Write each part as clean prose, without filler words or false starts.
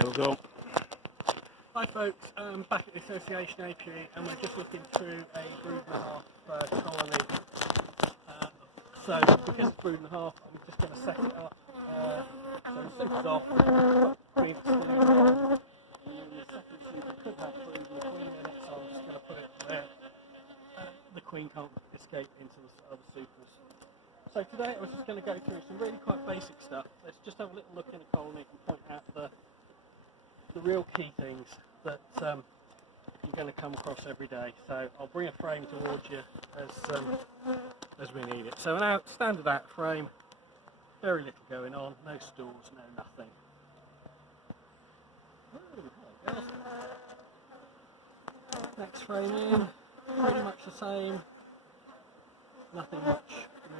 There we go. Hi folks, back at the association apiary, and we're just looking through a brood and a half colony. So because it's brood and a half, I'm just going to set it up. So the super's off, queen exclusion on, and then the second super could have brood and the queen in it, so I'm just going to put it there. The queen can't escape into the other supers. So today I was just going to go through some really quite basic stuff. Let's just have a little look in a colony and point out the real key things that you're going to come across every day. So I'll bring a frame towards you as we need it. So an standard out frame, very little going on, no stools, no nothing. Ooh, next frame in, pretty much the same. Nothing much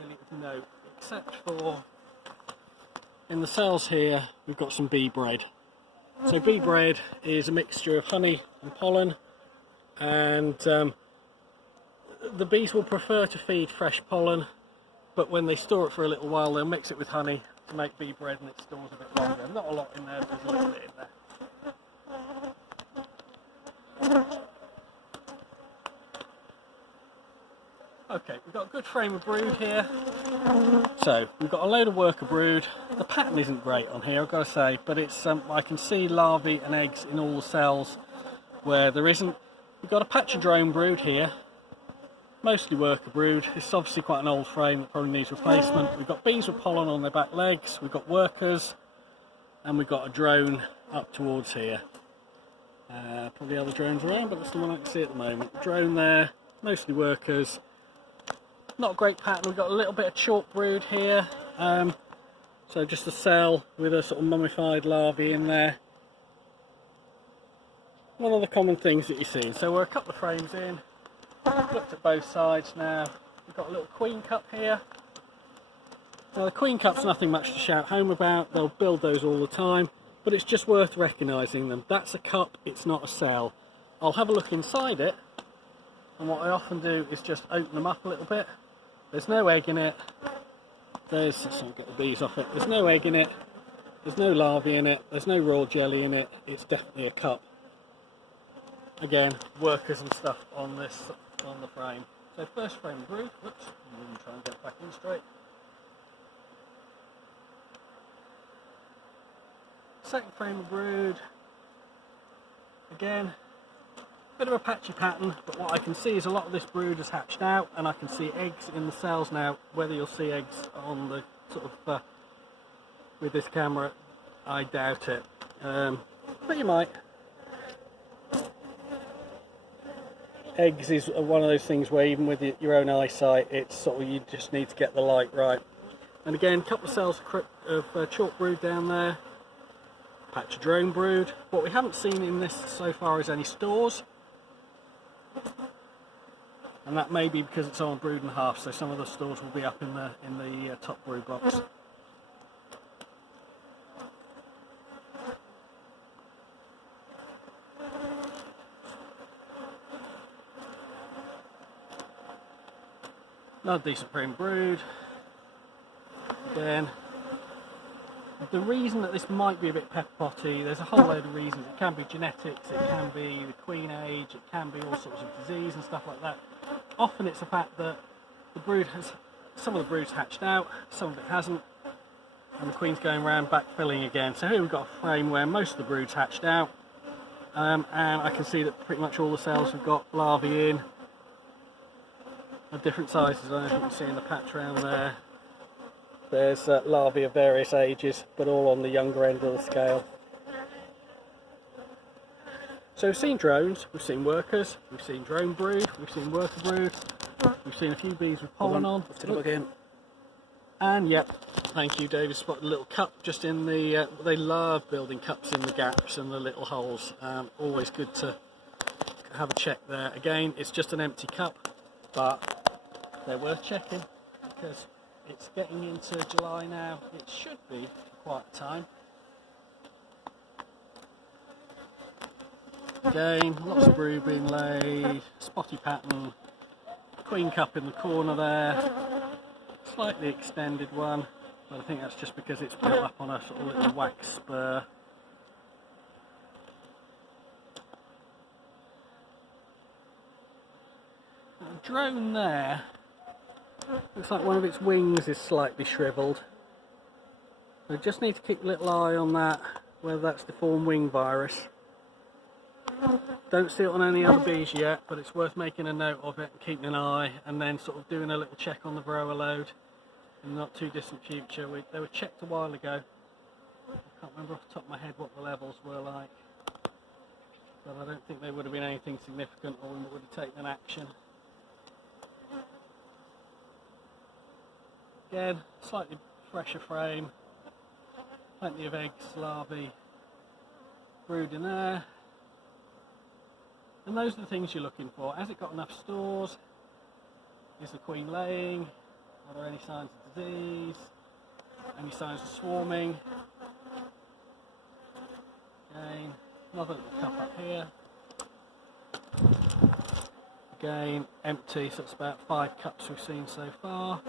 really of note, except for in the cells here we've got some bee bread. So bee bread is a mixture of honey and pollen, and the bees will prefer to feed fresh pollen, but when they store it for a little while they'll mix it with honey to make bee bread, and it stores a bit longer. Not a lot in there, but there's a little bit in there. Okay, we've got a good frame of brood here. So we've got a load of worker brood. The pattern isn't great on here, I've got to say, but it's I can see larvae and eggs in all the cells where there isn't. We've got a patch of drone brood here, mostly worker brood. It's obviously quite an old frame that probably needs replacement. We've got bees with pollen on their back legs, we've got workers, and we've got a drone up towards here. Probably other drones around, but that's the one I can see at the moment. Drone there, mostly workers. Not a great pattern. We've got a little bit of chalk brood here, so just a cell with a sort of mummified larvae in there. One of the common things that you're seeing. So we're a couple of frames in, looked at both sides now. We've got a little queen cup here. Now the queen cup's nothing much to shout home about, they'll build those all the time, but it's just worth recognising them. That's a cup, it's not a cell. I'll have a look inside it, and what I often do is just open them up a little bit. There's no egg in it. Let's get the bees off it. There's no egg in it. There's no larvae in it. There's no raw jelly in it. It's definitely a cup. Again, workers and stuff on the frame. So first frame of brood. Whoops. I'm going to try and get it back in straight. Second frame of brood. Again, bit of a patchy pattern, but what I can see is a lot of this brood has hatched out, and I can see eggs in the cells now. Whether you'll see eggs on the sort of with this camera, I doubt it, but you might. Eggs is one of those things where even with your own eyesight, it's sort of, you just need to get the light right. And again, a couple of cells of chalk brood down there, patch of drone brood. What we haven't seen in this so far is any stores. And that may be because it's on brood and a half, so some of the stores will be up in the top brood box. Another decent frame brood. Again, the reason that this might be a bit pepper potty, there's a whole load of reasons. It can be genetics, it can be the queen age, it can be all sorts of disease and stuff like that. Often it's the fact that the brood has, some of the brood's hatched out, some of it hasn't, and the queen's going around backfilling again. So here we've got a frame where most of the brood's hatched out, and I can see that pretty much all the cells have got larvae in of different sizes. I don't know if you can see in the patch around there. There's larvae of various ages, but all on the younger end of the scale. So we've seen drones, we've seen workers, we've seen drone brood, we've seen worker brood, we've seen a few bees with pollen on. And yep, thank you David, spotted a little cup just in the, they love building cups in the gaps and the little holes. Always good to have a check there. Again, it's just an empty cup, but they're worth checking because it's getting into July now. It should be quite a time. Again, lots of brood being laid, spotty pattern, queen cup in the corner there, slightly extended one, but I think that's just because it's built up on a sort of little wax spur. drone there, looks like one of its wings is slightly shriveled. So just need to keep a little eye on that, whether that's deformed wing virus. Don't see it on any other bees yet, but it's worth making a note of it and keeping an eye, and then sort of doing a little check on the Varroa load in the not too distant future. They were checked a while ago. I can't remember off the top of my head what the levels were like, but I don't think they would have been anything significant or we would have taken action. Again, slightly fresher frame, plenty of eggs, larvae brood in there. And those are the things you're looking for. Has it got enough stores? Is the queen laying? Are there any signs of disease? Any signs of swarming? Again, another little cup up here. Again, empty, so it's about 5 cups we've seen so far.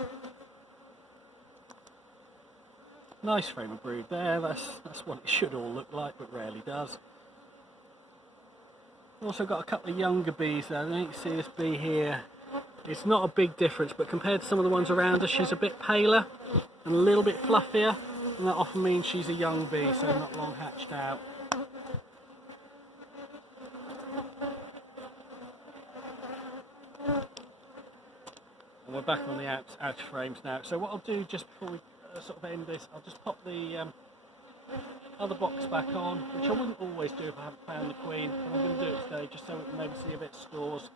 Nice frame of brood there, that's what it should all look like, but rarely does. Also got a couple of younger bees there. I think you can see this bee here. It's not a big difference, but compared to some of the ones around her, she's a bit paler and a little bit fluffier, and that often means she's a young bee, so not long hatched out. And we're back on the outer frames now. So what I'll do just before we sort of end this, I'll just pop the other box back on, which I wouldn't always do if I haven't found the queen, but I'm going to do it today just so we can maybe see a bit of stores.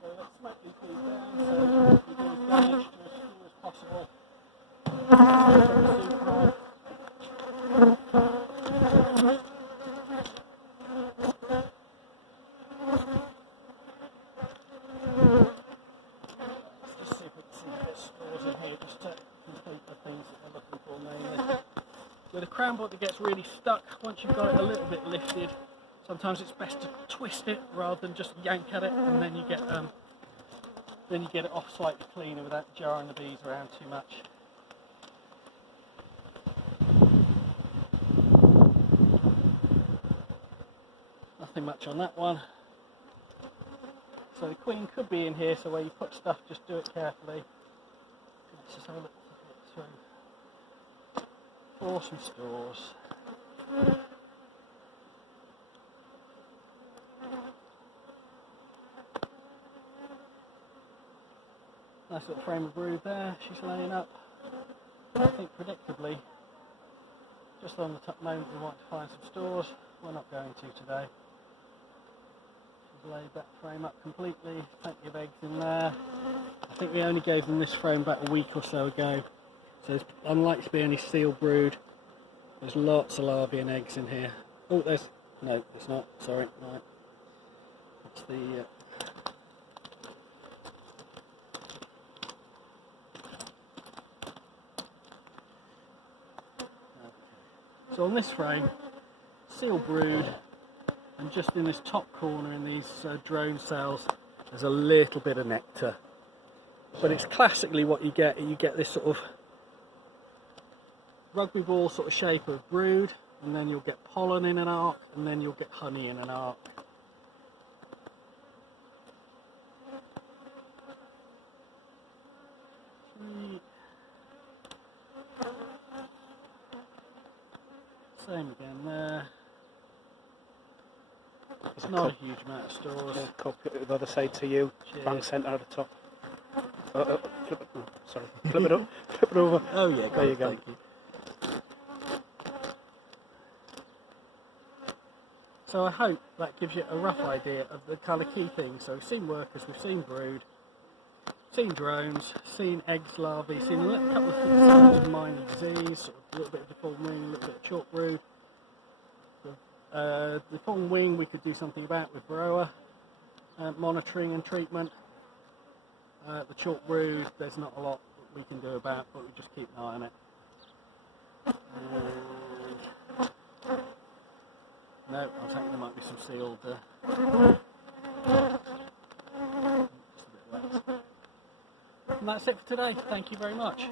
So let's smack these bees down so we do as damage to as few as possible. With a crown bolt that gets really stuck, once you've got it a little bit lifted, sometimes it's best to twist it rather than just yank at it, and then you get it off slightly cleaner without jarring the bees around too much. Nothing much on that one. So the queen could be in here, so where you put stuff, just do it carefully. Let's just have a look through. For some stores. Nice little frame of brood there, she's laying up. I think predictably, just on the top moment we want to find some stores, we're not going to today. She's laid that frame up completely, plenty of eggs in there. I think we only gave them this frame about a week or so ago. So there's unlikely to be any sealed brood. There's lots of larvae and eggs in here. Oh, no, it's not. Sorry, right. That's the. Okay. So on this frame, sealed brood, and just in this top corner in these drone cells, there's a little bit of nectar. But it's classically what you get. You get this sort of rugby ball sort of shape of brood, and then you'll get pollen in an arc, and then you'll get honey in an arc. Same again there. It's not a huge amount of stores. Cup the other side to you, Cheers. bang centre at the top. Flip it. Oh, sorry. Flip it up. Flip it over. Oh yeah, there you go. Thank you. So I hope that gives you a rough idea of the kind of key things. So we've seen workers, we've seen brood, seen drones, seen eggs, larvae, seen a couple of signs of minor disease, sort of a little bit of deformed wing, a little bit of chalk brood. The deformed wing we could do something about with Varroa monitoring and treatment. The chalk brood, there's not a lot we can do about, but we just keep an eye on it. No, I think there might be some sealed. Just a bit wet. And that's it for today. Thank you very much.